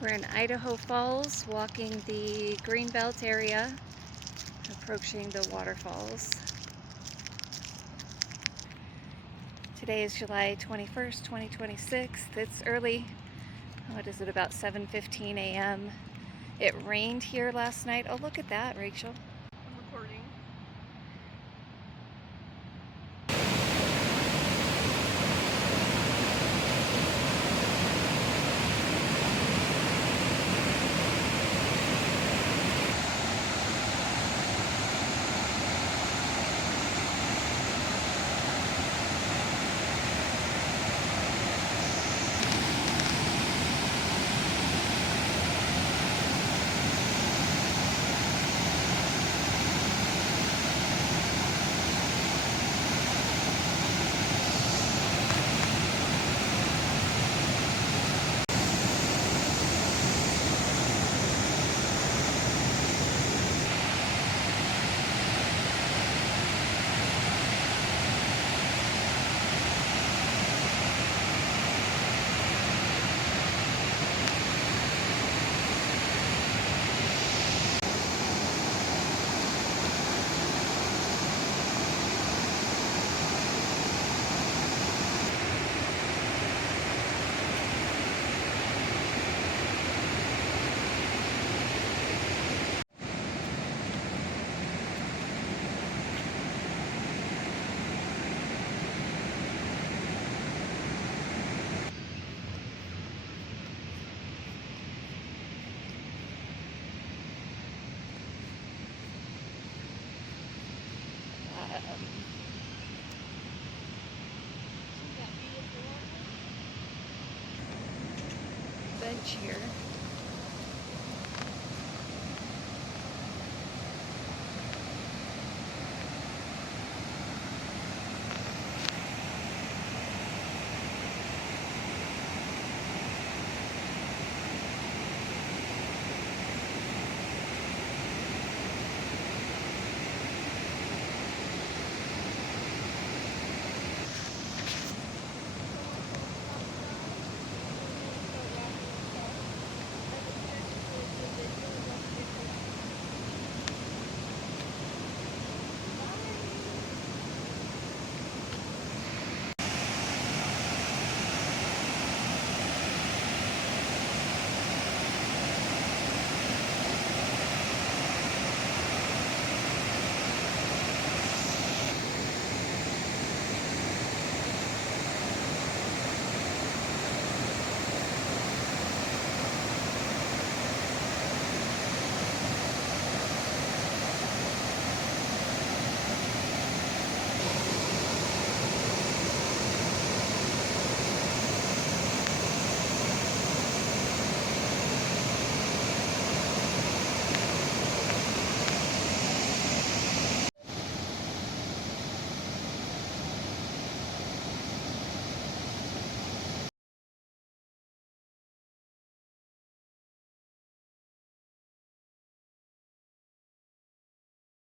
We're in Idaho Falls, walking the Greenbelt area, approaching the waterfalls. Today is July 21st, 2026. It's early. What is it, about 7:15 a.m. It rained here last night. Oh, look at that, Rachel. I'm recording. Bench here.